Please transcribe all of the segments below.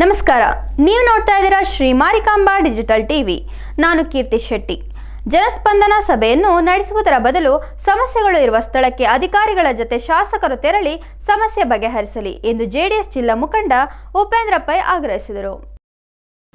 ನಮಸ್ಕಾರ. ನೀವು ನೋಡ್ತಾ ಇದ್ದೀರಾ ಶ್ರೀ ಮಾರಿಕಾಂಬಾ ಡಿಜಿಟಲ್ ಟಿವಿ. ನಾನು ಕೀರ್ತಿ ಶೆಟ್ಟಿ. ಜನಸ್ಪಂದನ ಸಭೆಯನ್ನು ನಡೆಸುವುದರ ಬದಲು ಸಮಸ್ಯೆಗಳು ಇರುವ ಸ್ಥಳಕ್ಕೆ ಅಧಿಕಾರಿಗಳ ಜೊತೆ ಶಾಸಕರು ತೆರಳಿ ಸಮಸ್ಯೆ ಬಗೆಹರಿಸಲಿ ಎಂದು ಜೆಡಿಎಸ್ ಜಿಲ್ಲಾ ಮುಖಂಡ ಉಪೇಂದ್ರ ಆಗ್ರಹಿಸಿದರು.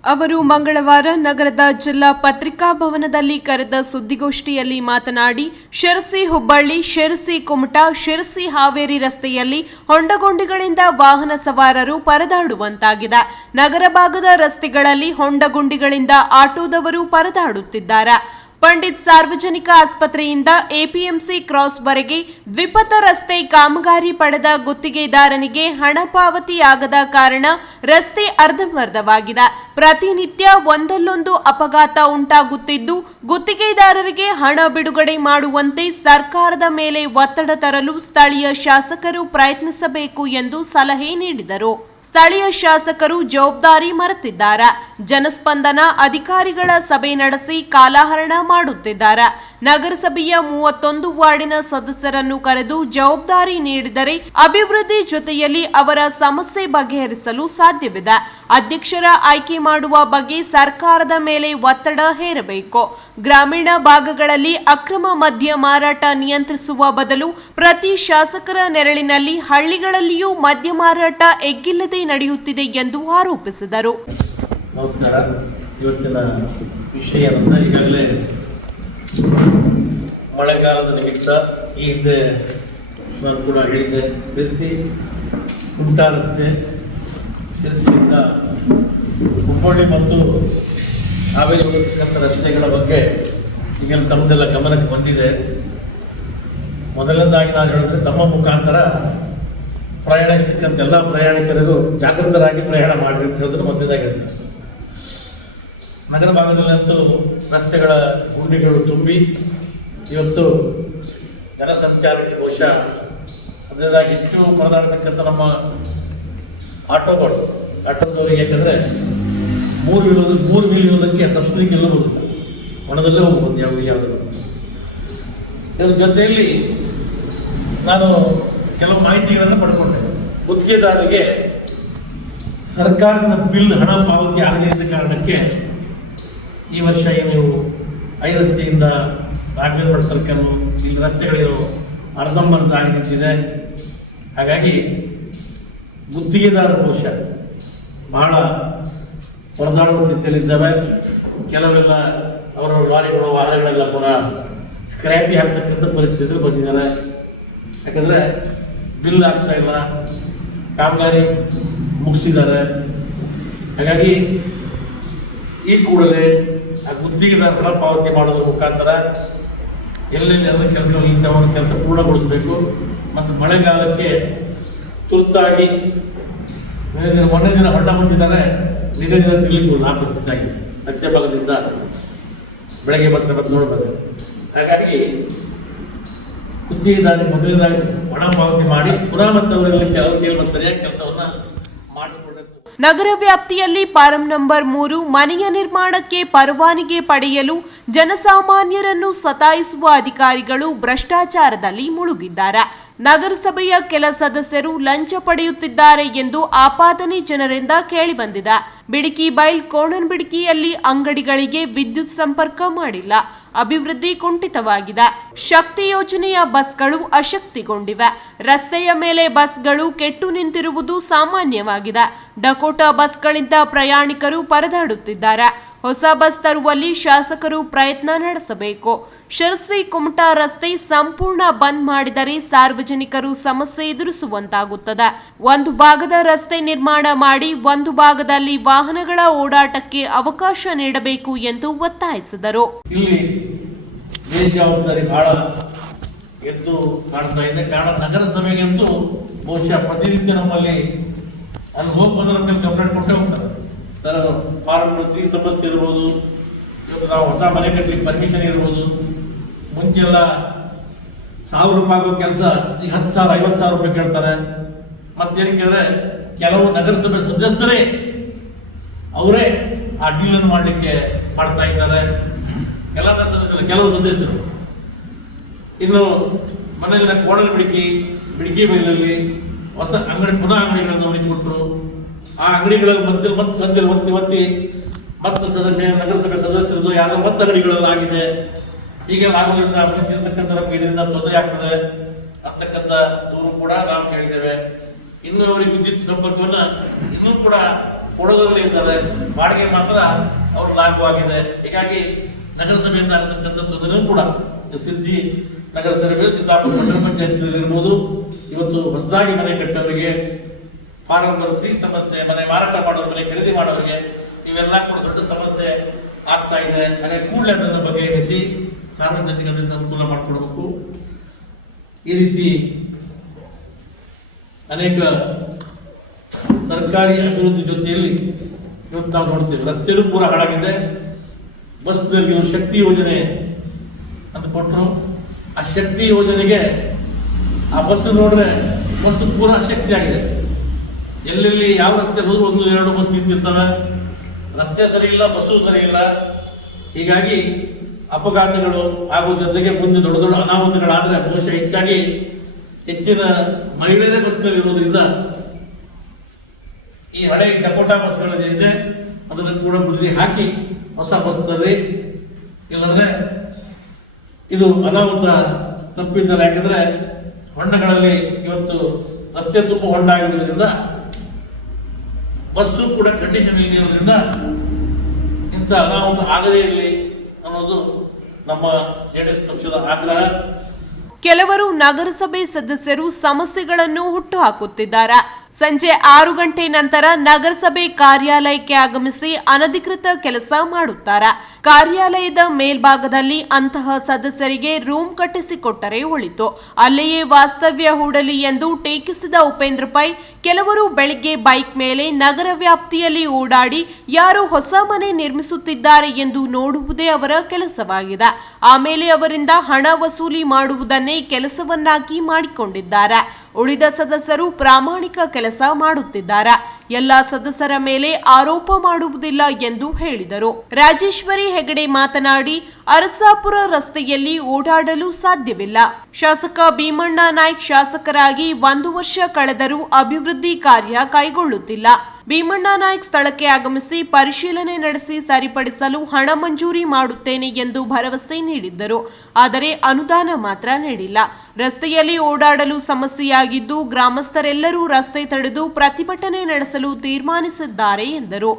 ಅವರು ಮಂಗಳವಾರ ನಗರದ ಜಿಲ್ಲಾ ಪತ್ರಿಕಾ ಭವನದಲ್ಲಿ ಕರೆದ ಸುದ್ದಿಗೋಷ್ಠಿಯಲ್ಲಿ ಮಾತನಾಡಿ, ಶಿರಸಿ ಹುಬ್ಬಳ್ಳಿ, ಶಿರಸಿ ಕುಮಟಾ, ಶಿರಸಿ ಹಾವೇರಿ ರಸ್ತೆಯಲ್ಲಿ ಹೊಂಡಗುಂಡಿಗಳಿಂದ ವಾಹನ ಸವಾರರು ಪರದಾಡುವಂತಾಗಿದೆ. ನಗರ ಭಾಗದ ರಸ್ತೆಗಳಲ್ಲಿ ಹೊಂಡಗುಂಡಿಗಳಿಂದ ಆಟೋದವರು ಪರದಾಡುತ್ತಿದ್ದಾರೆ. ಪಂಡಿತ್ ಸಾರ್ವಜನಿಕ ಆಸ್ಪತ್ರೆಯಿಂದ ಎಪಿಎಂಸಿ ಕ್ರಾಸ್ವರೆಗೆ ದ್ವಿಪಥ ರಸ್ತೆ ಕಾಮಗಾರಿ ಪಡೆದ ಗುತ್ತಿಗೆದಾರನಿಗೆ ಹಣ ಪಾವತಿಯಾಗದ ಕಾರಣ ರಸ್ತೆ ಅರ್ಧಂಬರ್ಧವಾಗಿದೆ ಪ್ರತಿನಿತ್ಯ ಒಂದಲ್ಲೊಂದು ಅಪಘಾತ ಉಂಟಾಗುತ್ತಿದ್ದು, ಗುತ್ತಿಗೆದಾರರಿಗೆ ಹಣ ಬಿಡುಗಡೆ ಮಾಡುವಂತೆ ಸರ್ಕಾರದ ಮೇಲೆ ಒತ್ತಡ ತರಲು ಸ್ಥಳೀಯ ಶಾಸಕರು ಪ್ರಯತ್ನಿಸಬೇಕು ಎಂದು ಸಲಹೆ ನೀಡಿದರು. ಸ್ಥಳೀಯ ಶಾಸಕರು ಜವಾಬ್ದಾರಿ ಮರೆತಿದ್ದಾರೆ. ಜನಸ್ಪಂದನ ಅಧಿಕಾರಿಗಳ ಸಭೆ ನಡೆಸಿ ಕಾಲಹರಣ ಮಾಡುತ್ತಿದ್ದಾರೆ. ನಗರಸಭೆಯ ಮೂವತ್ತೊಂದು ವಾರ್ಡಿನ ಸದಸ್ಯರನ್ನು ಕರೆದು ಜವಾಬ್ದಾರಿ ನೀಡಿದರೆ ಅಭಿವೃದ್ಧಿ ಜೊತೆಯಲ್ಲಿ ಅವರ ಸಮಸ್ಯೆ ಬಗೆಹರಿಸಲು ಸಾಧ್ಯವಿದೆ. ಅಧ್ಯಕ್ಷರ ಆಯ್ಕೆ ಮಾಡುವ ಬಗ್ಗೆ ಸರ್ಕಾರದ ಮೇಲೆ ಒತ್ತಡ ಹೇರಬೇಕು. ಗ್ರಾಮೀಣ ಭಾಗಗಳಲ್ಲಿ ಅಕ್ರಮ ಮದ್ಯ ಮಾರಾಟ ನಿಯಂತ್ರಿಸುವ ಬದಲು ಪ್ರತಿ ಶಾಸಕರ ನೆರಳಿನಲ್ಲಿ ಹಳ್ಳಿಗಳಲ್ಲಿಯೂ ಮದ್ಯ ಮಾರಾಟ ಎಗ್ಗಿಲ್ಲದೆ ನಡೆಯುತ್ತಿದೆ ಎಂದು ಆರೋಪಿಸಿದರು. ನಮಸ್ಕಾರ. ಇವತ್ತಿನ ವಿಷಯ ಏನಂದ್ರೆ ಈಗಾಗಲೇ ಮಳೆಗಾಲದ ನಿಮಿತ್ತ ಈ ಹಿಂದೆ ನಾನು ಕೂಡ ಹೇಳಿದ್ದೆ ತಿರುಸಿ ಕುಂಟಾ ರಸ್ತೆ ಹುಬ್ಬಳ್ಳಿ ಮತ್ತು ಹಾವೇರಿ ಹೋಗತಕ್ಕಂಥ ರಸ್ತೆಗಳ ಬಗ್ಗೆ ಈಗೆಲ್ಲ ತಮ್ಮದೆಲ್ಲ ಗಮನಕ್ಕೆ ಬಂದಿದೆ. ಮೊದಲನೇದಾಗಿ ನಾನು ಹೇಳಿದ್ರೆ ತಮ್ಮ ಮುಖಾಂತರ ಪ್ರಯಾಣಿಸ್ತಕ್ಕಂಥ ಎಲ್ಲ ಪ್ರಯಾಣಿಕರಿಗೂ ಜಾಗೃತರಾಗಿ ಪ್ರಯಾಣ ಮಾಡಿ ಅಂತ ಹೇಳಿದ್ರು ಮೊದಲನೇದಾಗಿ ಹೇಳ್ತಾರೆ ನಗರ ಭಾಗದಲ್ಲಂತೂ ರಸ್ತೆಗಳ ಗುಂಡಿಗಳು ತುಂಬಿ ಇವತ್ತು ಜನಸಂಚಾರಕ್ಕೆ ಬಹುಶಃ ಅದರಿಂದಾಗಿ ಹೆಚ್ಚು ಪರದಾಡ್ತಕ್ಕಂಥ ನಮ್ಮ ಆಟೋಗಳು ಆಟೋದವರಿಗೆ ಯಾಕಂದರೆ ಮೂರು ಇರೋದು, ಮೂರು ವೀಲ್ ಇರೋದಕ್ಕೆ ತಪ್ಪಿಸಲಿಕ್ಕೆಲ್ಲ ಬರುತ್ತೆ ಒಣದಲ್ಲೇ ಹೋಗ್ಬೋದು ಯಾವ, ಯಾವುದು. ಇದ್ರ ಜೊತೆಯಲ್ಲಿ ನಾನು ಕೆಲವು ಮಾಹಿತಿಗಳನ್ನು ಪಡ್ಕೊಂಡೆ. ಗುತ್ತಿಗೆದಾರರಿಗೆ ಸರ್ಕಾರದ ಬಿಲ್ ಹಣ ಪಾವತಿ ಆಗದೇ ಇದ್ದ ಕಾರಣಕ್ಕೆ ಈ ವರ್ಷ ಏನು ಐದು ರಸ್ತೆಯಿಂದ ರಾಘವೇಂದ್ರ ಸರ್ಕಲ್ಲು ಇಲ್ಲಿ ರಸ್ತೆಗಳಿರೋ ಅರ್ಧಂಬರ್ಧ ಆಗಿ ನಿಂತಿದೆ. ಹಾಗಾಗಿ ಗುತ್ತಿಗೆದಾರ ಬಹುಶಃ ಬಹಳ ಹೊರದಾಡುವ ಸ್ಥಿತಿಯಲ್ಲಿದ್ದಾವೆ. ಕೆಲವೆಲ್ಲ ಅವರ ಲಾರಿಗಳು, ವಾಹನಗಳೆಲ್ಲ ಕೂಡ ಸ್ಕ್ರ್ಯಾಪಿ ಆಗ್ತಕ್ಕಂಥ ಪರಿಸ್ಥಿತಿ ಬಂದಿದ್ದಾರೆ. ಯಾಕಂದರೆ ಬಿಲ್ ಆಗ್ತಾ ಇಲ್ಲ. ಕಾಮಗಾರಿ ಮುಗಿಸಿದ್ದಾರೆ. ಹಾಗಾಗಿ ಈ ಕೂಡಲೇ ಆ ಗುತ್ತಿಗೆದಾರ ಹಣ ಪಾವತಿ ಮಾಡೋದ್ರ ಮುಖಾಂತರ ಎಲ್ಲೆಲ್ಲಿ ಎಲ್ಲ ಕೆಲಸಗಳು ನಿಂತವ ಕೆಲಸ ಪೂರ್ಣಗೊಳಿಸಬೇಕು. ಮತ್ತು ಮಳೆಗಾಲಕ್ಕೆ ತುರ್ತಾಗಿ ದಿನ ಮೊನ್ನೆ ದಿನ ಹೊಂಡ ಮುಚ್ಚಿದ್ದಾರೆ ನಿನ್ನೆ ದಿನ ತಿರ್ಲಿಕ್ಕೆ ಆ ಪರಿಸ್ಥಿತಿ ಆಗಿದೆ. ಭಾಗದಿಂದ ಬೆಳಗ್ಗೆ ಬರ್ತಾ ಬರ್ತಾ ನೋಡ್ಬೋದು ಹಾಗಾಗಿ ಗುತ್ತಿಗೆದಾರಿ ಮೊದಲನೇದಾಗಿ ಹಣ ಪಾವತಿ ಮಾಡಿ ಪುನಃ ಮತ್ತೆ ಅವರಲ್ಲಿ ಕೆಲವು ಸರಿಯಾಗಿ ಕೆಲಸವನ್ನ ನಗರ ವ್ಯಾಪ್ತಿಯಲ್ಲಿ ಫಾರಂ ನಂಬರ್ ಮೂರು ಮನೆಯ ನಿರ್ಮಾಣಕ್ಕೆ ಪರವಾನಿಗೆ ಪಡೆಯಲು ಜನಸಾಮಾನ್ಯರನ್ನು ಸತಾಯಿಸುವ ಅಧಿಕಾರಿಗಳು ಭ್ರಷ್ಟಾಚಾರದಲ್ಲಿ ಮುಳುಗಿದ್ದಾರೆ. ನಗರಸಭೆಯ ಕೆಲ ಸದಸ್ಯರು ಲಂಚ ಪಡೆಯುತ್ತಿದ್ದಾರೆ ಎಂದು ಆಪಾದನೆ ಜನರಿಂದ ಕೇಳಿಬಂದಿದೆ. ಬಿಡಿಕಿ ಬೈಲ್ ಕೋಣನ್ಬಿಡಿಕಿಯಲ್ಲಿ ಅಂಗಡಿಗಳಿಗೆ ವಿದ್ಯುತ್ ಸಂಪರ್ಕ ಮಾಡಿಲ್ಲ. ಅಭಿವೃದ್ಧಿ ಕುಂಠಿತವಾಗಿದೆ. ಶಕ್ತಿ ಯೋಜನೆಯ ಬಸ್ಗಳು ಅಶಕ್ತಿಗೊಂಡಿವೆ. ರಸ್ತೆಯ ಮೇಲೆ ಬಸ್ಗಳು ಕೆಟ್ಟು ನಿಂತಿರುವುದು ಸಾಮಾನ್ಯವಾಗಿದೆ. ಡಕೋಟಾ ಬಸ್ಗಳಿಂದ ಪ್ರಯಾಣಿಕರು ಪರದಾಡುತ್ತಿದ್ದಾರೆ. ಹೊಸ ಬಸ್ ತರುವಲ್ಲಿ ಶಾಸಕರು ಪ್ರಯತ್ನ ನಡೆಸಬೇಕು. ಶಿರಸಿ ಕುಮಟಾ ರಸ್ತೆ ಸಂಪೂರ್ಣ ಬಂದ್ ಮಾಡಿದರೆ ಸಾರ್ವಜನಿಕರು ಸಮಸ್ಯೆ ಎದುರಿಸುವಂತಾಗುತ್ತದೆ. ಒಂದು ಭಾಗದ ರಸ್ತೆ ನಿರ್ಮಾಣ ಮಾಡಿ ಒಂದು ಭಾಗದಲ್ಲಿ ವಾಹನಗಳ ಓಡಾಟಕ್ಕೆ ಅವಕಾಶ ನೀಡಬೇಕು ಎಂದು ಒತ್ತಾಯಿಸಿದರು. ಇಲ್ಲಿ ಬೇಜವಾಬ್ದಾರಿ ಬಹಳ ಎದ್ದು ಕಾಣ್ತಾ ಇದೆ. ಕಾರಣ ನಗರಸಭೆಗೆಂದು ಬಹುಶಃ ಪ್ರತಿನಿತ್ಯ ನಮ್ಮಲ್ಲಿ ಅಲ್ಲಿ ಹೋಗಿ ಬಂದ್ರೆ ಕಂಪ್ಲೇಂಟ್ ಕೊಟ್ಟೇ ಹೋಗ್ತಾರೆ. ಸರ್ ಫಾರ್ಮ್ ತ್ರೀ ಸಮಸ್ಯೆ ಇರ್ಬೋದು ಇವತ್ತು ನಾವು ಹೊಸ ಮನೆ ಕಟ್ಟಲಿಕ್ಕೆ ಪರ್ಮಿಷನ್ ಇರ್ಬೋದು. ಮುಂಚೆಲ್ಲ ಸಾವಿರ ರೂಪಾಯಿ ಆಗೋ ಕೆಲಸ ಈಗ ಹತ್ತು ಸಾವಿರ, ಐವತ್ತು ಸಾವಿರ ರೂಪಾಯಿ ಕೇಳ್ತಾರೆ. ಮತ್ತೇನು ಕೇಳಿದ್ರೆ ಕೆಲವು ನಗರಸಭೆ ಸದಸ್ಯರೇ ಅವರೇ ಆ ಡೀಲನ್ನು ಮಾಡಲಿಕ್ಕೆ ಮಾಡ್ತಾ ಇದ್ದಾರೆ. ಎಲ್ಲ ಸದಸ್ಯರು, ಕೆಲವು ಸದಸ್ಯರು. ಇನ್ನು ಮನೆಯಲ್ಲಿನ ದಿನ ಕೋಣಲ್ ಬಿಡಿಕಿ ಬಿಡಿಕಿ ಬೈಲಲ್ಲಿ ಹೊಸ ಅಂಗಡಿ, ಪುನಃ ಅಂಗಡಿಗಳನ್ನು ಕೊಟ್ಟರು ಆ ಅಂಗಡಿಗಳಲ್ಲಿ ಮತ್ತೆ ಮತ್ತೆ ಸಂಜೆ ಒತ್ತಿ ಒತ್ತಿ ಮತ್ತೆ ಸದಸ್ಯ ನಗರಸಭೆ ಸದಸ್ಯರು ಯಾರೋ ಮತ್ತೆ ಅಂಗಡಿಗಳಲ್ಲಿ ಆಗಿದೆ. ಹೀಗೆ ಆಗೋದ್ರಿಂದ ಮುಂಚಿರ್ತಕ್ಕಂಥ ನಮಗೆ ಇದರಿಂದ ತೊಂದರೆ ಆಗ್ತದೆ ಅಂತಕ್ಕಂಥ ದೂರು ಕೂಡ ನಾವು ಕೇಳಿದ್ದೇವೆ. ಇನ್ನೂ ಅವರಿಗೆ ವಿದ್ಯುತ್ ಸಂಪರ್ಕವನ್ನು ಇನ್ನೂ ಕೂಡ ಕೊಡೋದರಲ್ಲಿ ಇದ್ದಾರೆ. ಬಾಡಿಗೆ ಮಾತ್ರ ಅವ್ರ ಲಾಭವಾಗಿದೆ ಹೀಗಾಗಿ ನಗರಸಭೆಯಿಂದ ಆಗತಕ್ಕಂಥ ತೊಂದರೆ ಕೂಡ ಸಿದ್ಧಿ ನಗರಸಭೆ ಸಿದ್ದಾಪುರ ಪಟ್ಟಣ ಪಂಚಾಯತ್ ಇರ್ಬೋದು ಇವತ್ತು ಹೊಸದಾಗಿ ಮನೆ ಕಟ್ಟೋರಿಗೆ ಫಾರಂ ಫ್ರೀ ಸಮಸ್ಯೆ, ಮನೆ ಮಾರಾಟ ಮಾಡೋರ ಮನೆ ಖರೀದಿ ಮಾಡೋರಿಗೆ ಇವೆಲ್ಲ ಕೂಡ ದೊಡ್ಡ ಸಮಸ್ಯೆ ಆಗ್ತಾ ಇದೆ. ಹಾಗೆ ಕೂಡಲೇ ಅದನ್ನು ಬಗೆಹರಿಸಿ ಸಾರ್ವಜನಿಕ ಅನುಕೂಲ ಮಾಡಿಕೊಡ್ಬೇಕು ಈ ರೀತಿ ಅನೇಕ ಸರ್ಕಾರಿ ಅಭಿವೃದ್ಧಿ ಜೊತೆಯಲ್ಲಿ ಇವತ್ತು ನಾವು ನೋಡ್ತೀವಿ ರಸ್ತೆಗಳು ಪೂರ ಹಾಳಾಗಿದೆ. ಬಸ್ನಲ್ಲಿ ಶಕ್ತಿ ಯೋಜನೆ ಅಂತ ಕೊಟ್ಟರು ಆ ಶಕ್ತಿ ಯೋಜನೆಗೆ ಆ ಬಸ್ ನೋಡಿದ್ರೆ ಬಸ್ ಪೂರ ಶಕ್ತಿ ಆಗಿದೆ ಎಲ್ಲೆಲ್ಲಿ ಯಾವ ರಸ್ತೆ ಹೋದ್ರೂ ಒಂದು ಎರಡು ಬಸ್ ನಿಂತಿರ್ತವೆ? ರಸ್ತೆ ಸರಿ ಇಲ್ಲ, ಬಸ್ಸು ಸರಿ ಇಲ್ಲ. ಹೀಗಾಗಿ ಅಪಘಾತಗಳು ಹಾಗೂ ಜೊತೆಗೆ ಮುಂದೆ ದೊಡ್ಡ ದೊಡ್ಡ ಅನಾಹುತಗಳಾದರೆ ಬಹುಶಃ ಹೆಚ್ಚಾಗಿ ಹೆಚ್ಚಿನ ಮಹಿಳೆಯರೇ ಬಸ್ನಲ್ಲಿ ಇರೋದ್ರಿಂದ ಈ ಹಳೆ ಡಕೋಟಾ ಬಸ್ಗಳಿದೆ ಅದನ್ನು ಕೂಡ ಬುದ್ಧಿ ಹಾಕಿ ಹೊಸ ಬಸ್ ತರ್ರಿ ಇಲ್ಲಂದ್ರೆ ಇದು ಅನಾಹುತ ತಪ್ಪಿದ್ದಾರೆ ಯಾಕಂದ್ರೆ ಹೊಂಡಗಳಲ್ಲಿ ಇವತ್ತು ರಸ್ತೆ ತುಂಬ ಹೊಂಡ ಆಗಿರೋದ್ರಿಂದ ಬಸ್ಸು ಕೂಡ ಕಂಡೀಷನ್ ಇರೋದ್ರಿಂದ ಇಂಥ ಅನಾಹುತ ಆಗದೇ ಇರಲಿ ಅನ್ನೋದು ನಮ್ಮ ಜೆ ಡಿ ಎಸ್ ಪಕ್ಷದ ಆಗ್ರಹ. ಕೆಲವರು ನಗರಸಭೆ ಸದಸ್ಯರು ಸಮಸ್ಯೆಗಳನ್ನು ಹುಟ್ಟುಹಾಕುತ್ತಿದ್ದಾರೆ ಸಂಜೆ ಆರು ಗಂಟೆ ನಂತರ ನಗರಸಭೆ ಕಾರ್ಯಾಲಯಕ್ಕೆ ಆಗಮಿಸಿ ಅನಧಿಕೃತ ಕೆಲಸ ಮಾಡುತ್ತಾರೆ. ಕಾರ್ಯಾಲಯದ ಮೇಲ್ಭಾಗದಲ್ಲಿ ಅಂತಹ ಸದಸ್ಯರಿಗೆ ರೂಮ್ ಕಟ್ಟಿಸಿಕೊಟ್ಟರೆ ಒಳಿತು. ಅಲ್ಲಿಯೇ ವಾಸ್ತವ್ಯ ಹೂಡಲಿ ಎಂದು ಟೀಕಿಸಿದ ಉಪೇಂದ್ರ ಪೈ, ಕೆಲವರು ಬೆಳಿಗ್ಗೆ ಬೈಕ್ ಮೇಲೆ ನಗರ ವ್ಯಾಪ್ತಿಯಲ್ಲಿ ಓಡಾಡಿ ಯಾರು ಹೊಸ ಮನೆ ನಿರ್ಮಿಸುತ್ತಿದ್ದಾರೆ ಎಂದು ನೋಡುವುದೇ ಅವರ ಕೆಲಸವಾಗಿದೆ. ಆಮೇಲೆ ಅವರಿಂದ ಹಣ ವಸೂಲಿ ಮಾಡುವುದನ್ನೇ ಕೆಲಸವನ್ನಾಗಿ ಮಾಡಿಕೊಂಡಿದ್ದಾರೆ. ಉಳಿದ ಸದಸ್ಯರು ಪ್ರಾಮಾಣಿಕ ಕೆಲಸ ಮಾಡುತ್ತಿದ್ದಾರೆ. ಎಲ್ಲ ಸದಸ್ಯರ ಮೇಲೆ ಆರೋಪ ಮಾಡುವುದಿಲ್ಲ ಎಂದು ಹೇಳಿದರು. ರಾಜೇಶ್ವರಿ ಹೆಗಡೆ ಮಾತನಾಡಿ, ಅರಸಾಪುರ ರಸ್ತೆಯಲ್ಲಿ ಓಡಾಡಲು ಸಾಧ್ಯವಿಲ್ಲ. ಶಾಸಕ ಭೀಮಣ್ಣ ನಾಯ್ಕ್ ಶಾಸಕರಾಗಿ ಒಂದು ವರ್ಷ ಕಳೆದರೂ ಅಭಿವೃದ್ಧಿ ಕಾರ್ಯ ಕೈಗೊಳ್ಳುತ್ತಿಲ್ಲ. ಭೀಮಣ್ಣ ನಾಯ್ಕ್ ಸ್ಥಳಕ್ಕೆ ಆಗಮಿಸಿ ಪರಿಶೀಲನೆ ನಡೆಸಿ ಸರಿಪಡಿಸಲು ಹಣ ಮಂಜೂರಿ ಮಾಡುತ್ತೇನೆ ಎಂದು ಭರವಸೆ ನೀಡಿದ್ದರು. ಆದರೆ ಅನುದಾನ ಮಾತ್ರ ನೀಡಿಲ್ಲ. ರಸ್ತೆಯಲ್ಲಿ ಓಡಾಡಲು ಸಮಸ್ಯೆಯಾಗಿದ್ದು ಗ್ರಾಮಸ್ಥರೆಲ್ಲರೂ ರಸ್ತೆ ತಡೆದು ಪ್ರತಿಭಟನೆ ನಡೆಸಲು ತೀರ್ಮಾನಿಸಿದ್ದಾರೆ ಎಂದರು.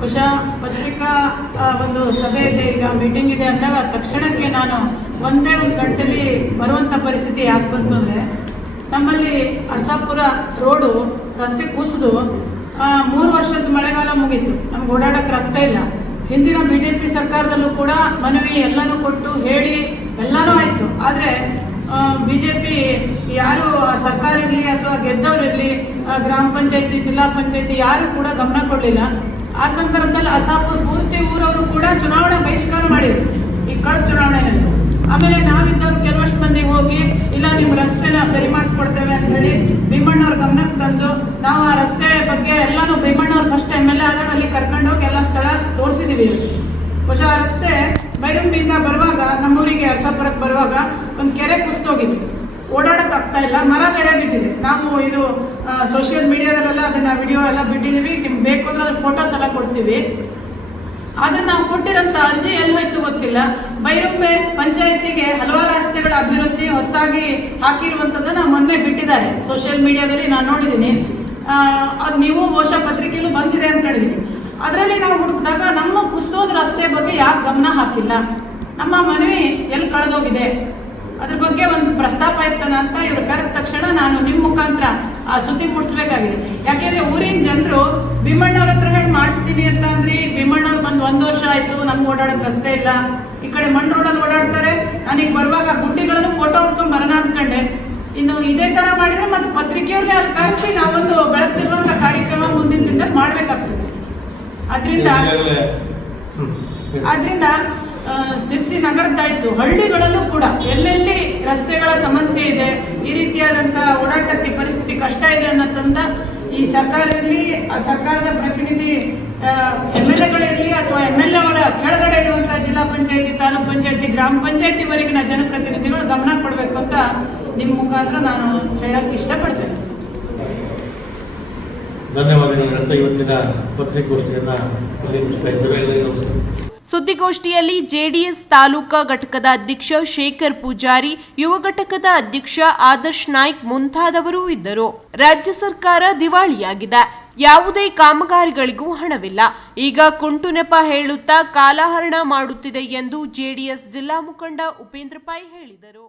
ಬಹುಶಃ ಪತ್ರಿಕಾ ಒಂದು ಸಭೆ ಇದೆ, ಈಗ ಮೀಟಿಂಗ್ ಇದೆ ಅಂದಾಗ ತಕ್ಷಣಕ್ಕೆ ನಾನು ಒಂದೇ ಒಂದು ಗಂಟೆಲಿ ಬರುವಂಥ ಪರಿಸ್ಥಿತಿ ಯಾಕೆ ಬಂತು ಅಂದರೆ ನಮ್ಮಲ್ಲಿ ಅರ್ಸಾಪುರ ರೋಡು ರಸ್ತೆ ಕುಸಿದು ಮೂರು ವರ್ಷದ ಮಳೆಗಾಲ ಮುಗೀತು. ನಮ್ಗೆ ಓಡಾಡೋಕ್ಕೆ ರಸ್ತೆ ಇಲ್ಲ. ಹಿಂದಿನ ಬಿ ಜೆ ಪಿ ಸರ್ಕಾರದಲ್ಲೂ ಕೂಡ ಮನವಿ ಎಲ್ಲನೂ ಕೊಟ್ಟು ಹೇಳಿ ಎಲ್ಲನೂ ಆಯಿತು. ಆದರೆ ಬಿ ಜೆ ಪಿ ಯಾರು ಸರ್ಕಾರ ಇರಲಿ ಅಥವಾ ಗೆದ್ದವರಿರಲಿ ಗ್ರಾಮ ಪಂಚಾಯತಿ, ಜಿಲ್ಲಾ ಪಂಚಾಯತಿ ಯಾರು ಕೂಡ ಗಮನ ಕೊಡಲಿಲ್ಲ. ಆ ಸಂದರ್ಭದಲ್ಲಿ ಅಸಾಪುರ್ ಪೂರ್ತಿ ಊರವರು ಕೂಡ ಚುನಾವಣಾ ಬಹಿಷ್ಕಾರ ಮಾಡಿದ್ರು. ಈ ಕಳೆದ ಚುನಾವಣೆಯಲ್ಲಿ ಆಮೇಲೆ ನಾವಿದ್ದವ್ರು ಕೆಲವಷ್ಟು ಮಂದಿ ಹೋಗಿ, ಇಲ್ಲ ನಿಮ್ಮ ರಸ್ತೆನ ಸರಿ ಮಾಡಿಸ್ಕೊಡ್ತೇವೆ ಅಂತ ಹೇಳಿ ಭೀಮಣ್ಣವ್ರ ಗಮನಕ್ಕೆ ತಂದು ನಾವು ಆ ರಸ್ತೆ ಬಗ್ಗೆ ಎಲ್ಲಾನು ಭೀಮಣ್ಣವ್ರ ಫಸ್ಟ್ ಎಂ ಎಲ್ ಎ ಆದಾಗ ಅಲ್ಲಿ ಕರ್ಕೊಂಡೋಗಿ ಎಲ್ಲ ಸ್ಥಳ ತೋರಿಸಿದೀವಿ. ಹೊಸ ಆ ರಸ್ತೆ ಬೈರಂಬಿಯಿಂದ ಬರುವಾಗ, ನಮ್ಮೂರಿಗೆ ಅರಸಾಪುರಕ್ಕೆ ಬರುವಾಗ ಒಂದು ಕೆರೆ ಕುಸ್ತೋಗಿದ್ವಿ ಓಡಾಡಕ್ ಆಗ್ತಾ ಇಲ್ಲ, ಮರ ಬೇರೆ ಬಿದ್ದಿದೆ. ನಾವು ಇದು ಸೋಷಿಯಲ್ ಮೀಡಿಯಾದಲ್ಲೆಲ್ಲ ಅದನ್ನ ವಿಡಿಯೋ ಎಲ್ಲ ಬಿಟ್ಟಿದ್ದೀವಿ ನಿಮ್ಗೆ ಬೇಕು ಅಂದ್ರೆ ಅದ್ರ ಫೋಟೋಸ್ ಎಲ್ಲ ಕೊಡ್ತೀವಿ. ಆದ್ರೆ ನಾವು ಕೊಟ್ಟಿರೋಂಥ ಅರ್ಜಿ ಗೊತ್ತಿಲ್ಲ. ಬೈರುಂಬೆ ಪಂಚಾಯತಿಗೆ ಹಲವಾರು ರಸ್ತೆಗಳ ಅಭಿವೃದ್ಧಿ ಹೊಸದಾಗಿ ಹಾಕಿರುವಂಥದ್ದನ್ನ ಮೊನ್ನೆ ಬಿಟ್ಟಿದ್ದಾರೆ. ಸೋಷಿಯಲ್ ಮೀಡಿಯಾದಲ್ಲಿ ನಾನು ನೋಡಿದ್ದೀನಿ ಅದು ನೀವು ಬಹುಶಃ ಪತ್ರಿಕೆಯಲ್ಲೂ ಬಂದಿದೆ ಅಂತ ಹೇಳಿದೀನಿ. ಅದರಲ್ಲಿ ನಾವು ಹುಡುಕಿದಾಗ ನಮ್ಮ ಕುಸಿದೋದ ರಸ್ತೆ ಬಗ್ಗೆ ಯಾಕೆ ಗಮನ ಹಾಕಿಲ್ಲ? ನಮ್ಮ ಮನವಿ ಎಲ್ಲಿ ಕಳೆದೋಗಿದೆ? ಅದ್ರ ಬಗ್ಗೆ ಒಂದು ಪ್ರಸ್ತಾಪ ಇರ್ತದ ಅಂತ ಇವ್ರು ಕರೆದ ತಕ್ಷಣ ನಾನು ನಿಮ್ಮ ಮುಖಾಂತರ ಆ ಸುದ್ದಿ ಮೂಡಿಸ್ಬೇಕಾಗಿದೆ. ಯಾಕೆಂದ್ರೆ ಊರಿನ ಜನರು ಭೀಮಣ್ಣವ್ರ ಹತ್ರ ಹೇಳಿ ಮಾಡಿಸ್ತೀನಿ ಅಂತ ಅಂದ್ರಿ ಭೀಮಣ್ಣವ್ರು ಬಂದು ಒಂದು ವರ್ಷ ಆಯ್ತು ನಮ್ಗೆ ಓಡಾಡೋಕೆ ರಸ್ತೆ ಇಲ್ಲ. ಈ ಕಡೆ ಮಣ್ಣು ರೋಡಲ್ಲಿ ಓಡಾಡ್ತಾರೆ. ನನಗೆ ಬರುವಾಗ ಗುಂಡಿಗಳನ್ನು ಫೋಟೋ ಹೊಡ್ಕೊಂಡು ಮರಣ ಅಂದ್ಕೊಂಡೆ ಇನ್ನು ಇದೇ ತರ ಮಾಡಿದ್ರೆ ಮತ್ತೆ ಪತ್ರಿಕೆಯವ್ರಿಗೆ ಅಲ್ಲಿ ಕರೆಸಿ ನಾವೊಂದು ಬೆಳಕು ಕಾರ್ಯಕ್ರಮ ಮುಂದಿನ ದಿನದಲ್ಲಿ ಮಾಡ್ಬೇಕಾಗ್ತದೆ. ಅದರಿಂದ ಆದ್ರಿಂದ ಆ, ಶಿರ್ಸಿ ನಗರದ್ದಾಯ್ತು ಹಳ್ಳಿಗಳಲ್ಲೂ ಕೂಡ ಎಲ್ಲೆಲ್ಲಿ ರಸ್ತೆಗಳ ಸಮಸ್ಯೆ ಇದೆ, ಈ ರೀತಿಯಾದಂಥ ಓಡಾಟಕ್ಕೆ ಪರಿಸ್ಥಿತಿ ಕಷ್ಟ ಇದೆ ಅನ್ನೋದ್ರಿಂದ ಈ ಸರ್ಕಾರ ಆ ಸರ್ಕಾರದ ಪ್ರತಿನಿಧಿ ಎಂ ಎಲ್ ಎಗಳಿರಲಿ ಅಥವಾ ಎಂ ಎಲ್ ಎ ಅವರ ಕೆಳಗಡೆ ಇರುವಂಥ ಜಿಲ್ಲಾ ಪಂಚಾಯತಿ, ತಾಲೂಕ್ ಪಂಚಾಯತಿ, ಗ್ರಾಮ ಪಂಚಾಯತಿವರೆಗಿನ ಜನಪ್ರತಿನಿಧಿಗಳು ಗಮನ ಕೊಡಬೇಕು ಅಂತ ನಿಮ್ಮ ಮುಖಾಂತರ ನಾನು ಹೇಳಕ್ಕೆ ಇಷ್ಟಪಡ್ತೇನೆ. ಧನ್ಯವಾದಗಳು. ಇವತ್ತಿನ ಪತ್ರಿಕಾಗೋಷ್ಠಿಯನ್ನು ಸುದ್ದಿಗೋಷ್ಠಿಯಲ್ಲಿ ಜೆಡಿಎಸ್ ತಾಲೂಕಾ ಘಟಕದ ಅಧ್ಯಕ್ಷ ಶೇಖರ್ ಪೂಜಾರಿ, ಯುವ ಘಟಕದ ಅಧ್ಯಕ್ಷ ಆದರ್ಶ್ ನಾಯ್ಕ್ ಮುಂತಾದವರು ಇದ್ದರು. ರಾಜ್ಯ ಸರ್ಕಾರ ದಿವಾಳಿಯಾಗಿದೆ. ಯಾವುದೇ ಕಾಮಗಾರಿಗಳಿಗೂ ಹಣವಿಲ್ಲ. ಈಗ ಕುಂಟು ನೆಪ ಹೇಳುತ್ತಾ ಕಾಲಹರಣ ಮಾಡುತ್ತಿದೆ ಎಂದು ಜೆಡಿಎಸ್ ಜಿಲ್ಲಾ ಮುಖಂಡ ಉಪೇಂದ್ರ ಪೈ ಹೇಳಿದರು.